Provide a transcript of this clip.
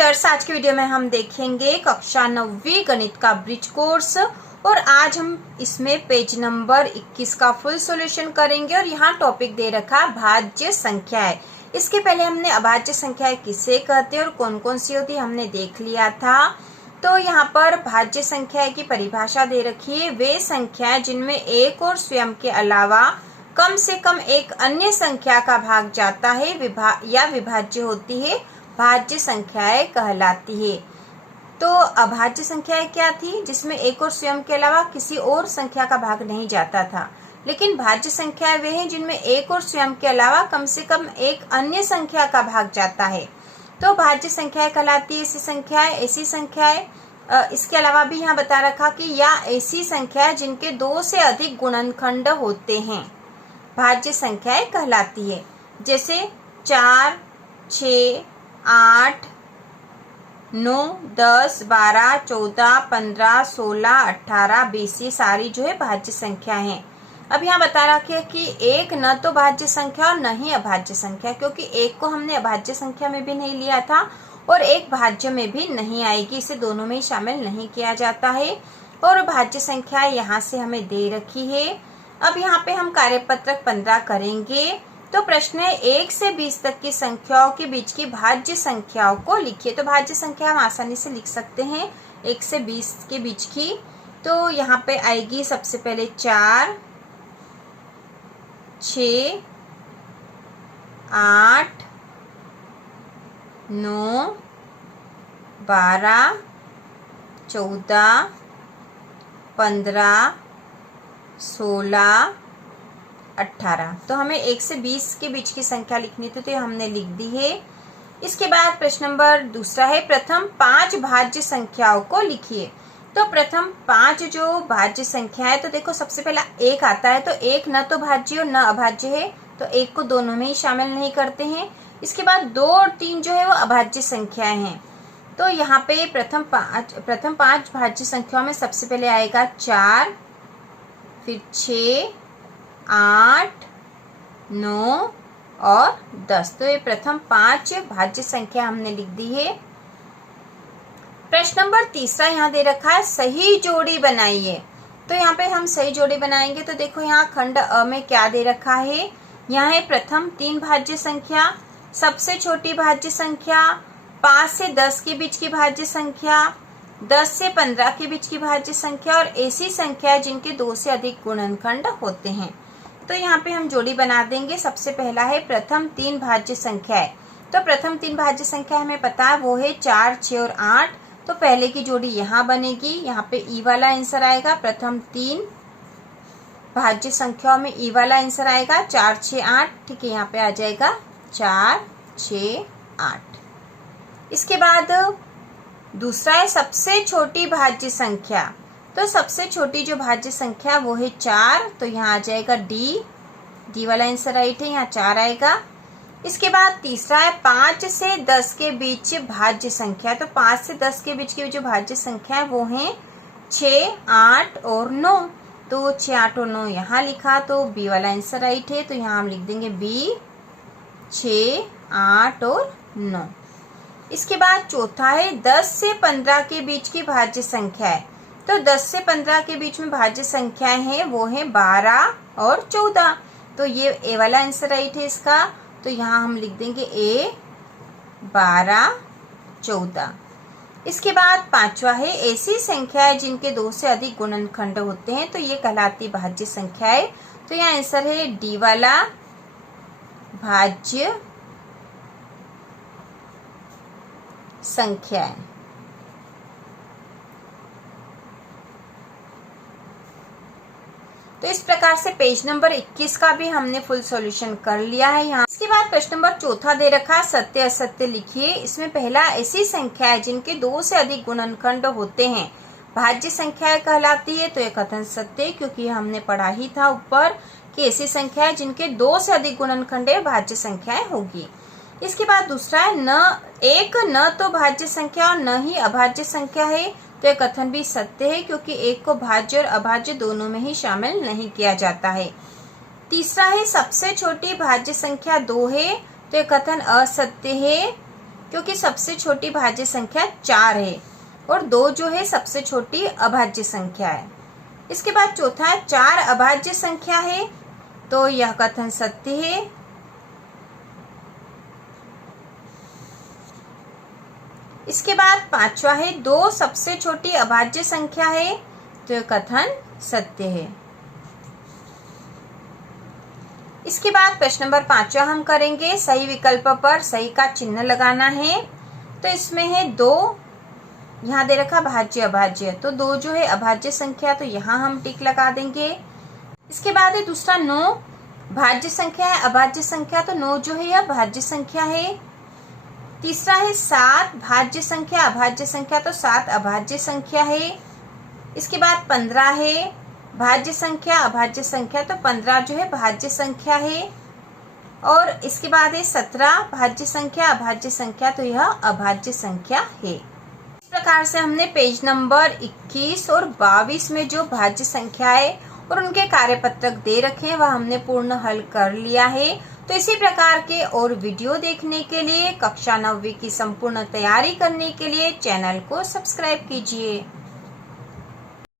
Viewers, आज की video में हम देखेंगे कक्षा 9वीं गणित का ब्रिज कोर्स और आज हम इसमें पेज नंबर 21 का फुल सॉल्यूशन करेंगे। और यहाँ टॉपिक दे रखा भाज्य संख्याएं। इसके पहले हमने अभाज्य संख्याएं किसे कहते हैं और कौन कौन सी होती है हमने देख लिया था। तो यहाँ पर भाज्य संख्याएं की परिभाषा दे रखी है, वे संख्याएं जिनमें एक और स्वयं के अलावा कम से कम एक अन्य संख्या का भाग जाता है या विभाज्य होती है, भाज्य संख्याएं कहलाती है। तो अभाज्य संख्याएं क्या थी? जिसमें एक और स्वयं के अलावा किसी और संख्या का भाग नहीं जाता था। लेकिन भाज्य संख्याएं वे हैं जिनमें एक और स्वयं के अलावा कम से कम एक अन्य संख्या का भाग जाता है, तो भाज्य संख्याएं कहलाती है। ऐसी संख्याएं इसके अलावा भी यहाँ बता रखा कि या ऐसी संख्याएं जिनके 2 से अधिक गुणनखंड होते हैं, भाज्य संख्याएं कहलाती है। जैसे 4, 6, 8, 9, 10, 12, 14, 15, 16, 18, 20 ये सारी जो है भाज्य संख्या हैं। अब यहाँ बता रखा है कि एक न तो भाज्य संख्या और न ही अभाज्य संख्या, क्योंकि एक को हमने अभाज्य संख्या में भी नहीं लिया था और एक भाज्य में भी नहीं आएगी, इसे दोनों में ही शामिल नहीं किया जाता है। और भाज्य संख्या यहाँ से हमें दे रखी है। अब यहाँ पे हम कार्यपत्रक 15 करेंगे। तो प्रश्न है 1 से 20 तक की संख्याओं के बीच की भाज्य संख्याओं को लिखिए। तो भाज्य संख्या हम आसानी से लिख सकते हैं 1 से 20 के बीच की। तो यहाँ पे आएगी सबसे पहले 4, 6, 8, 9, 12, 14, 15, 16, 18। तो हमें 1 से 20 के बीच की संख्या लिखनी थी, तो ये हमने लिख दी है। इसके बाद प्रश्न नंबर दूसरा है प्रथम 5 भाज्य संख्याओं को लिखिए। तो प्रथम 5 जो भाज्य संख्या है, तो देखो सबसे पहला 1 आता है, तो 1 न तो भाज्य और न अभाज्य है, तो 1 को दोनों में ही शामिल नहीं करते हैं। इसके बाद 2 और 3 जो है वो अभाज्य संख्याएं हैं। तो यहाँ पे प्रथम 5 भाज्य संख्याओं में सबसे पहले आएगा 4, फिर 6, 8, 9 और 10। तो ये प्रथम 5 भाज्य संख्या हमने लिख दी है। प्रश्न नंबर तीसरा यहाँ दे रखा है सही जोड़ी बनाइए। तो यहाँ पे हम सही जोड़ी बनाएंगे। तो देखो यहाँ खंड अ में क्या दे रखा है, यहाँ है प्रथम 3 भाज्य संख्या, सबसे छोटी भाज्य संख्या, 5 से 10 के बीच की भाज्य संख्या, 10 से 15 के बीच की भाज्य संख्या और ऐसी संख्या जिनके 2 से अधिक गुणनखंड होते हैं। तो यहाँ पे हम जोड़ी बना देंगे। सबसे पहला है प्रथम 3 भाज्य संख्याएं। तो प्रथम 3 भाज्य संख्या हमें पता है वो है 4, 6 और 8। तो पहले की जोड़ी यहाँ बनेगी, यहाँ पे ई वाला आंसर आएगा। प्रथम 3 भाज्य संख्याओं में ई वाला आंसर आएगा 4, 6, 8। ठीक है, यहाँ पे आ जाएगा 4, 6, 8। इसके बाद दूसरा है सबसे छोटी भाज्य संख्या। तो सबसे छोटी जो भाज्य संख्या वो है 4। तो यहाँ आ जाएगा डी वाला आंसर राइट है, यहाँ 4 आएगा। इसके बाद तीसरा है 5 से 10 के बीच भाज्य संख्या। तो 5 से 10 के बीच की जो भाज्य संख्या है वो है 6, 8 और 9। तो 6, 8 और 9 यहाँ लिखा, तो बी वाला आंसर राइट है। तो यहाँ हम लिख देंगे बी, 6, 8 और 9। इसके बाद चौथा है 10 से 15 के बीच की भाज्य संख्या है। तो 10 से 15 के बीच में भाज्य संख्याएं हैं वो है 12 और 14। तो ये ए वाला आंसर राइट है इसका। तो यहाँ हम लिख देंगे ए, 12, 14। इसके बाद पांचवा है ऐसी संख्याएं जिनके 2 से अधिक गुणनखंड होते हैं। तो ये कहलाती भाज्य संख्याएं। तो यहाँ आंसर है डी वाला भाज्य संख्याएं। तो इस प्रकार से पेज नंबर 21 का भी हमने फुल सॉल्यूशन कर लिया है यहाँ। इसके बाद प्रश्न नंबर चौथा दे रखा है सत्य असत्य लिखिए। इसमें पहला ऐसी संख्या है जिनके 2 से अधिक गुणनखंड होते हैं, भाज्य संख्याएं कहलाती है। तो यह कथन सत्य, क्योंकि हमने पढ़ा ही था ऊपर कि ऐसी संख्या है जिनके 2 से अधिक गुणनखंड है, भाज्य संख्याएं होगी। इसके बाद दूसरा है न तो भाज्य संख्या और न ही अभाज्य संख्या है। तो यह कथन भी सत्य है, क्योंकि एक को भाज्य और अभाज्य दोनों में ही शामिल नहीं किया जाता है। तीसरा है सबसे छोटी भाज्य संख्या 2 है। तो यह कथन असत्य है, क्योंकि सबसे छोटी भाज्य संख्या 4 है और 2 जो है सबसे छोटी अभाज्य संख्या है। इसके बाद चौथा है 4 अभाज्य संख्या है, तो यह कथन सत्य है। इसके बाद पांचवा है 2 सबसे छोटी अभाज्य संख्या है, तो यह कथन सत्य है। इसके बाद प्रश्न नंबर 5 हम करेंगे। सही विकल्प पर सही का चिन्ह लगाना है। तो इसमें है 2, यहाँ दे रखा भाज्य अभाज्य, तो 2 जो है अभाज्य संख्या, तो यहाँ हम टिक लगा देंगे। इसके बाद है दूसरा 9 भाज्य संख्या है अभाज्य संख्या, तो 9 जो है यह भाज्य संख्या है। तीसरा है 7 भाज्य संख्या अभाज्य संख्या, तो 7 अभाज्य संख्या है। इसके बाद 15 है भाज्य संख्या अभाज्य संख्या, तो 15 जो है भाज्य संख्या है। और इसके बाद है 17 भाज्य संख्या अभाज्य संख्या, तो यह अभाज्य संख्या है। इस प्रकार से हमने पेज नंबर 21 और 22 में जो भाज्य संख्या है और उनके कार्यपत्रक दे रखे हैं वह हमने पूर्ण हल कर लिया है। तो इसी प्रकार के और वीडियो देखने के लिए, कक्षा 9वीं की संपूर्ण तैयारी करने के लिए चैनल को सब्सक्राइब कीजिए।